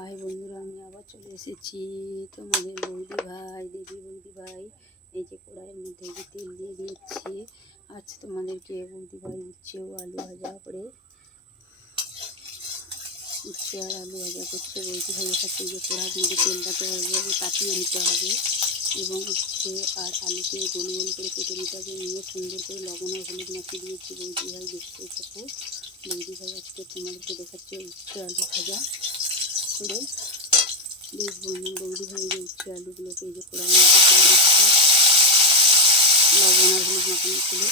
High বন্ধুরা, আমি আবার চলে এসেছি তোমাদের বৌদি ভাই, দিদি বৌদি ভাই। এই যে কড়াইয়ের মধ্যে যে তেল দিয়ে দিয়েছি। আজ তোমাদেরকে বৌদি ভাই উচ্ছে ও আলু ভাজা করে উচ্ছে আর আলু ভাজা করছে। বৌদি ভাই কাছে যে কড়াইয়ের মধ্যে তেলটাতে হবে তাপিয়ে নিতে হবে। এবং উচ্ছে আর আলুকে গোল গোল করে কেটে নিতে হবে। নিয়ে সুন্দর করে লবণ আর হলুদ মাখিয়ে দিয়েছি বৌদি ভাই, দেখতে থাকো। বৌদি ভাই আজকে তোমাদেরকে দেখাচ্ছে উচ্ছে আলু ভাজা। করে বেশ বন্ধু বৌদি হয়ে যে উচ্ছে আলুগুলোকে এই যে কড়াই মধ্যে করে দিচ্ছে লবণ আর হলুদ মাখানো ছিল।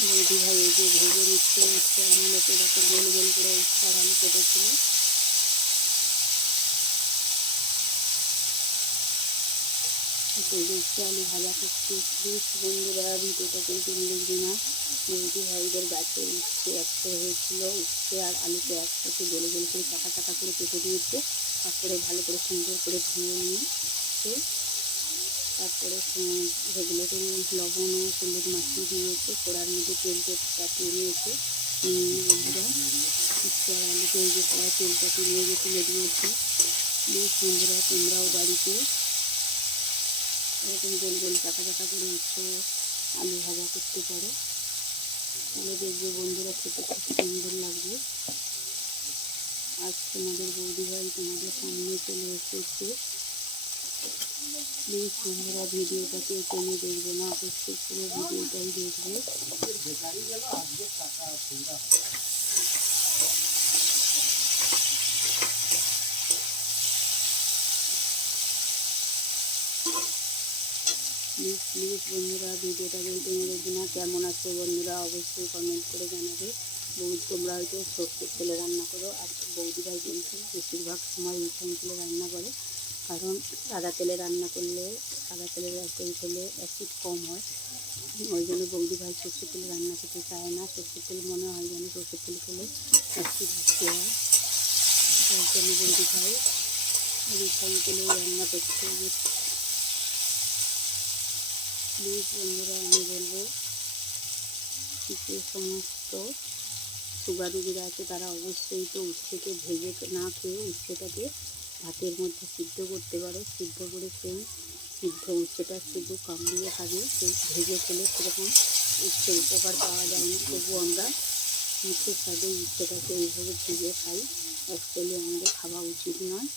বৌদি ভাই এই যে ভেজে নিচ্ছে উচ্ছে আলুগুলোকে দেখো গোল গোল করে উচ্ছে আর আলু কেটেছিল যে উচ্ছে আলু ভাজা করছি। প্লিজ বন্ধুরা, ভিডিওটা কিন্তু দেখবে না। বৌদি ভাইদের গাছে উচ্ছে একশো হয়েছিল উচ্ছে আর আলুকে একসাথে গলে গলে করে চাকা চাকা করে কেটে দিয়েছে। তারপরে ভালো করে সুন্দর করে ধুয়ে নিয়ে সে তারপরে সেগুলোকে লবণ ও হলুদ মাখিয়ে দিয়েছে, কড়ার মধ্যে তেলটা চাপিয়ে নিয়েছে নিয়ে বন্ধুরা আর আলুকে এই যে কড়াই তেলটাকে নিয়ে যে তুলে দিয়েছে। প্লিজ বন্ধুরা, তোমরাও বাড়িতে এরকম গোল গোল চাকা চাকা করে উচ্ছে আলু ভাজা করতে পারো। তাহলে দেখবে বন্ধুরা খেতে খুব সুন্দর লাগবে। আজ তোমাদের বৌদি ভাই তোমাদের সামনে চলে এসেছে। প্লিজ বন্ধুরা ভিডিওটাকে টেনে দেখবে না অবশ্যই পুরো ভিডিওটাই দেখবে। প্লিজ প্লিজ বন্ধুরা, ভিডিওটা বলতে দেখবে না, কেমন আছে বন্ধুরা, অবশ্যই কমেন্ট করে জানাবে। বৌদি, তোমরা হয়তো সর্ষের তেলে রান্না করো, আর বৌদি ভাই কিন্তু বেশিরভাগ সময় রিফাইন তেলে রান্না করে। কারণ সাদা তেলে রান্না করলে, সাদা তেলের তেল খেলে অ্যাসিড কম হয়। ওই জন্য বৌদি ভাই সর্ষের তেলে রান্না করতে চায় না। সর্ষের তেল মনে হয় যেন সর্ষের তেল খেলে অ্যাসিড বেশি হয়। তার জন্য বৌদি ভাই রিফাইন তেলে রান্না করতে প্লিজ বন্ধুরা, আমি বলব যে সমস্ত সুগার রুগীরা আছে, তারা অবশ্যই তো উচ্ছেকে ভেজে না খেয়ে উচ্ছেটাকে ভাতের মধ্যে সিদ্ধ করতে পারে। সিদ্ধ করে সেই সিদ্ধ উচ্ছেটা শুধু কামড়িয়ে খাবে সেই ভেজে খেলে সেরকম উচ্ছের উপকার পাওয়া যায় না। তবু আমরা মুখের স্বাদে উচ্ছেটাকে এইভাবে ভেজে খাই। অ্যাকচুয়ালি আমাদের খাওয়া উচিত নয়।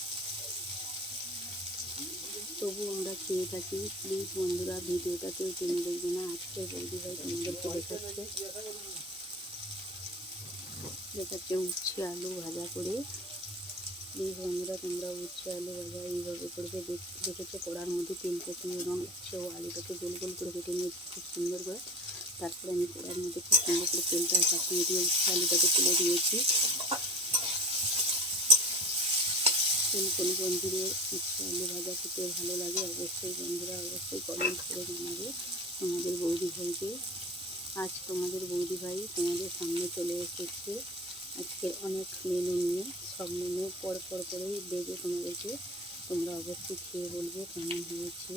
তবু আমরা খেয়ে থাকি। প্লিজ বন্ধুরা ভিডিওটা কেউ টেনে দেখবে না। আজকে বৌদি ভাই তোমাদেরকে দেখাচ্ছে? দেখাচ্ছে উচ্ছে আলু ভাজা করে। প্লিজ বন্ধুরা, তোমরা উচ্ছে আলু ভাজা এইভাবে করবে দেখেছ, কড়ার মধ্যে তেল চটনি এবং উচ্ছে ও আলুটাকে গোল গোল করে কেটে নিয়েছি খুব সুন্দর করে তারপরে আমি কড়ার মধ্যে খুব সুন্দর করে তেলটা চাপিয়ে দিয়ে উচ্ছে আলুটাকে তুলে দিয়েছি। কোন কোন বন্ধুদের আলু ভাজা খেতে ভালো লাগে, অবশ্যই বন্ধুরা অবশ্যই কমেন্ট করে জানাবে তোমাদের বৌদি ভাইকে। আজ তোমাদের বৌদি ভাই তোমাদের সামনে চলে এসেছে। আজকে অনেক মেনু নিয়ে, সব মেনু পর পর করেই দেবে তোমাদেরকে। তোমরা অবশ্যই খেয়ে বলবে কেমন হয়েছে।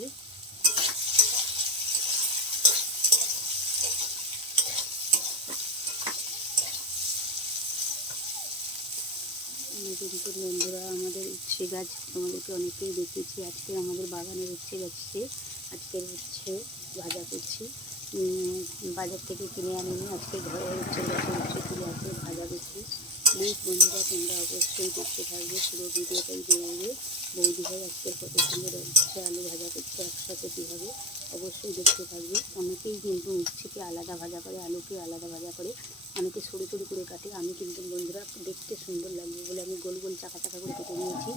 বন্ধুরা, আমাদের উচ্ছে গাছ তোমাদেরকে অনেকেই দেখিয়েছি। আজকে আমাদের বাগানের উচ্ছে গাছছে আজকের উচ্ছে ভাজা করছি বাজার থেকে কিনে আনিনি। আজকে ঘরে উচ্ছে গাছের উচ্ছে তুলে আছে ভাজা করছি প্লিজ বন্ধুরা, তোমরা অবশ্যই দেখতে থাকবে পুরো ভিডিওটাই দেখবে। বৌদি ভাই আজকে কত সুন্দর উচ্ছে আলু ভাজা করছে, একসাথে কীভাবে অবশ্যই দেখতে থাকবে। অনেকেই কিন্তু উচ্ছেকে আলাদা ভাজা করে, আলুকে আলাদা ভাজা করে। অনেকে সরু সরু করে কাটে। আমি কিন্তু বন্ধুরা দেখতে সুন্দর লাগবে বলে আমি গোল গোল চাকা চাকা করে কেটে নিয়েছি।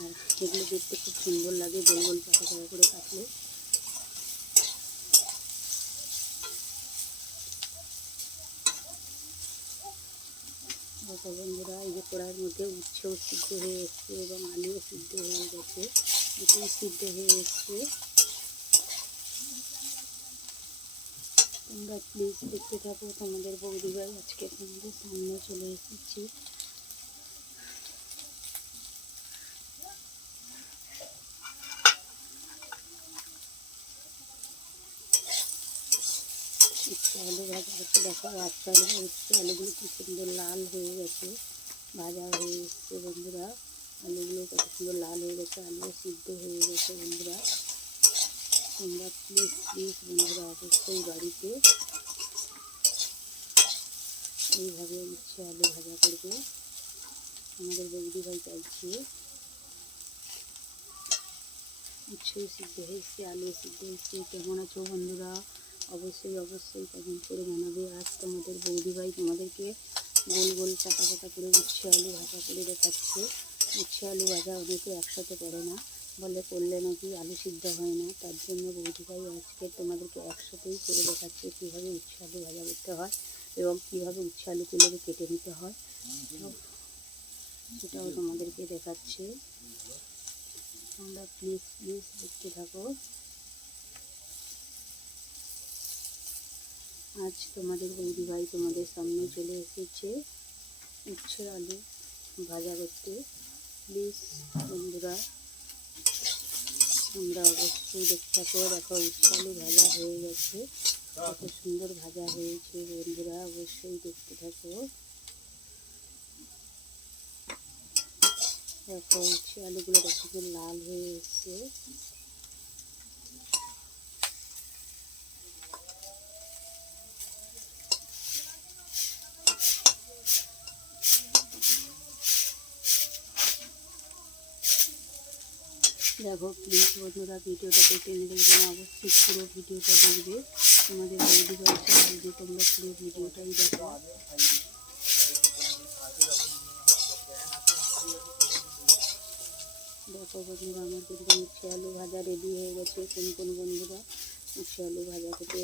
আর এগুলো দেখতে খুব সুন্দর লাগে গোল গোল চাকা চাকা করে কাটলে। বন্ধুরা, এই যে কড়াইয়ের মধ্যে উচ্ছেও সিদ্ধ হয়ে এসছে এবং আলুও সিদ্ধ হয়ে গেছে। দুটোই সিদ্ধ হয়ে এসছে। তোমরা প্লিজ দেখতে থাকো, তোমাদের বৌদিভাই আজকে তোমাদের সামনে চলে এসেছি। আলু ভাজা হচ্ছে, দেখো আটটা আলু হচ্ছে, আলুগুলো কি সুন্দর লাল হয়ে গেছে, ভাজা হয়ে গেছে বন্ধুরা। আলুগুলো কত সুন্দর লাল হয়ে গেছে আলু সিদ্ধ হয়ে গেছে বন্ধুরা। তোমরা প্লিজ প্লিজ বন্ধুরা, অবশ্যই বাড়িতে এইভাবে উচ্ছে আলু ভাজা করবে। আমাদের বৌদি ভাই চাইছে উচ্ছে সিদ্ধ হয়েছে, আলু সিদ্ধ হয়েছে। কেমন আছো বন্ধুরা? অবশ্যই অবশ্যই কমেন্ট করে জানাবে। আজ তোমাদের বৌদি ভাই তোমাদেরকে গোল গোল চাকা চাকা করে উচ্ছে আলু ভাজা করে দেখাচ্ছে। উচ্ছে আলু ভাজা অনেকে একসাথে করে না। বলে করলে নাকি আলু সিদ্ধ হয় না? তার জন্য বৌদি ভাই আজকে তোমাদেরকে একসাথেই করে দেখাচ্ছে কীভাবে উচ্ছে আলু ভাজা করতে হয় এবং কীভাবে উচ্ছে আলু আলুগুলোকে কেটে নিতে হয়। সেটাও তোমাদেরকে দেখাচ্ছে। তোমরা প্লিজ প্লিজ দেখতে থাকো। আজ তোমাদের বৌদি ভাই তোমাদের সামনে চলে এসেছে উচ্ছে আলু ভাজা করতে। প্লিজ বন্ধুরা তোমরা অবশ্যই দেখতে থাকো দেখো উৎসালু ভাজা হয়ে গেছে। কত সুন্দর ভাজা হয়েছে বন্ধুরা, অবশ্যই দেখতে থাকো। দেখো উচ্ছে আলুগুলো দেখো লাল হয়ে এসছে। দেখো প্লিজ বন্ধুরা ভিডিওটাকে টেনে দেখবে না অবশ্যই পুরো ভিডিওটা দেখবে। তোমাদের যদি তোমরা পুরো ভিডিওটাই দেখো। দেখো বন্ধুরা আমার কিন্তু উচ্ছে আলু ভাজা রেডি হয়ে গেছে। কোন কোন বন্ধুরা উচ্ছে আলু ভাজা খেতে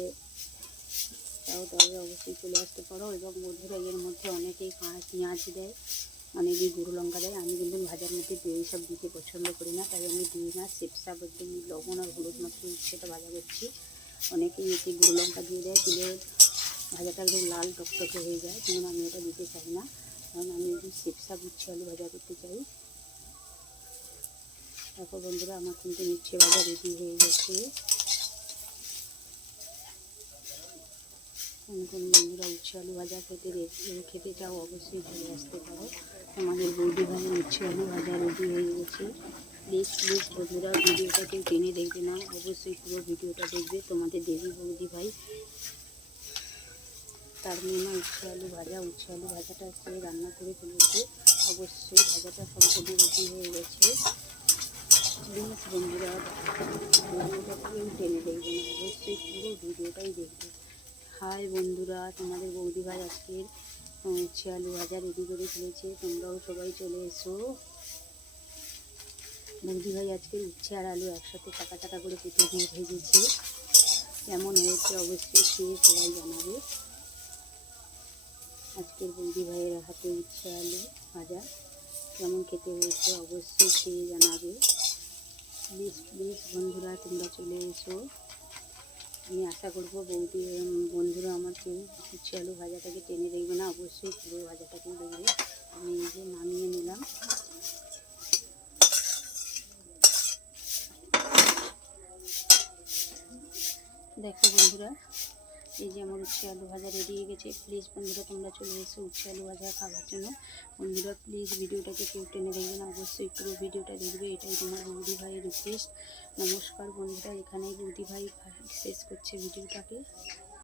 চাও তাহলে অবশ্যই চলে আসতে পারো এবং বন্ধুরা এর মধ্যে অনেকেই পেঁয়াজ দেয়। অনেকেই গুঁড়ো লঙ্কা দেয়, আমি কিন্তু ভাজার মধ্যে এই সব দিতে পছন্দ করি না, তাই আমি দিই না সেপসা বলতে লবণ আর হলুদ মাখিয়ে উচ্ছেটা ভাজা করছি। অনেকেই এতে গুঁড়ো লঙ্কা দিয়ে দেয়, দিলে ভাজাটা একদম লাল টকটকে হয়ে যায়, কিন্তু আমি ওটা দিতে চাই না, কারণ আমি যদি সেপসা উচ্ছে আলু ভাজা করতে চাই। দেখো বন্ধুরা, আমার কিন্তু উচ্ছে ভাজা রেডি হয়ে গেছে। কোন বন্ধুরা উচ্ছে আলু ভাজা খেতে খেতে চাও অবশ্যই চলে আসতে পারো। আমাদের বৌদি ভাই উচ্ছে আলু ভাজা রেডি হয়ে গেছে। প্লিজ প্লিজ বন্ধুরা, ভিডিওটা কেউ টেনে দেখবে না। অবশ্যই পুরো ভিডিওটা দেখবে তোমাদের দেবী বৌদি ভাই। তার মেয়ে উচ্ছে আলু ভাজা উচ্ছে আলু ভাজাটা সে রান্না করে ফেলেছে। অবশ্যই ভাজাটা সম্পূর্ণ রেডি হয়ে গেছে। প্লিজ বন্ধুরা, ভিডিওটা কেউ টেনে দেখবে না। অবশ্যই পুরো ভিডিওটাই দেখবে। হাই বন্ধুরা, তোমাদের বৌদি ভাই আজকের উচ্ছে আলু ভাজা রেডি করে ফেলেছে তোমরাও সবাই চলে এসো। বৌদি ভাই আজকের উচ্ছে আর আলু একসাথে চাকা চাকা করে কেটে দিয়ে ভেজেছে। কেমন হয়েছে অবশ্যই খেয়ে সবাই জানাবে। আজকের বৌদি ভাইয়ের হাতে উচ্ছে আলু ভাজা, কেমন খেতে হয়েছে অবশ্যই খেয়ে জানাবে। প্লিজ প্লিজ বন্ধুরা, তোমরা চলে এসো। আমি আশা করব বৌদি বন্ধুরা আমার কেউ কুচি আলু ভাজাটাকে টেনে দেখবে না, অবশ্যই পুরো ভাজাটাকেও দেখবে। আমি এই যে নামিয়ে নিলাম। দেখো বন্ধুরা এই যে আমার উচ্ছে আলু ভাজা রেডি হয়ে গেছে। প্লিজ বন্ধুরা, তোমরা চলে এসো উচ্ছে আলু ভাজা খাওয়ার জন্য। বন্ধুরা প্লিজ ভিডিওটাকে কেউ টেনে দেখবেন অবশ্যই পুরো ভিডিওটা দেখবে। এটাই তোমার বৌদি ভাইয়ের রিকোয়েস্ট নমস্কার বন্ধুরা, এখানেই বৌদি ভাই শেষ করছে ভিডিওটাকে।